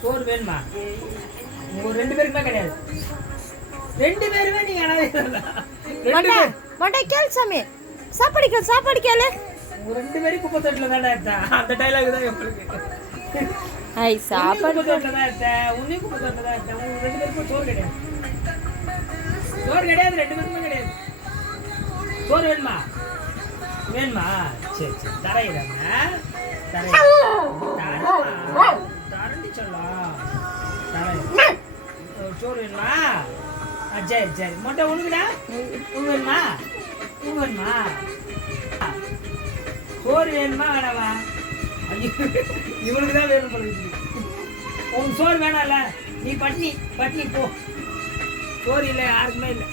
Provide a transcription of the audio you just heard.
சோறு வேணுமா? உங்க ரெண்டு பேருக்குமே கிடையாது. ரெண்டு பேருமே நீங்க மண்டை கேள் சாமி. சாப்பாடு கேள் சாப்பாடு கேளு. ரெண்டு பேரும் குப்பை தொட்டில தானே அந்த டைலாக் தான் உங்களுக்கு ஐ சாப்பாடு சோறு கிடையாது சோறு கிடையாது ரெண்டு பேருக்குமே கிடையாது சோறு வேணுமா வேணுமா சரி சரி தரையிடாம தரண்டி சொல்லலாம் தரை சோறு வேணுமா சரி சரி மொட்டை உனக்குடா உனக்கு வேணுமா உனக்கு வேணுமா சோறு வேணுமா வேணாமா இவனுக்கு தான் வேணும் போல உன் சோறு வேணாம்ல. நீ பட்னி பட்னி போ. சோறு இல்லை யாருக்குமே இல்லை.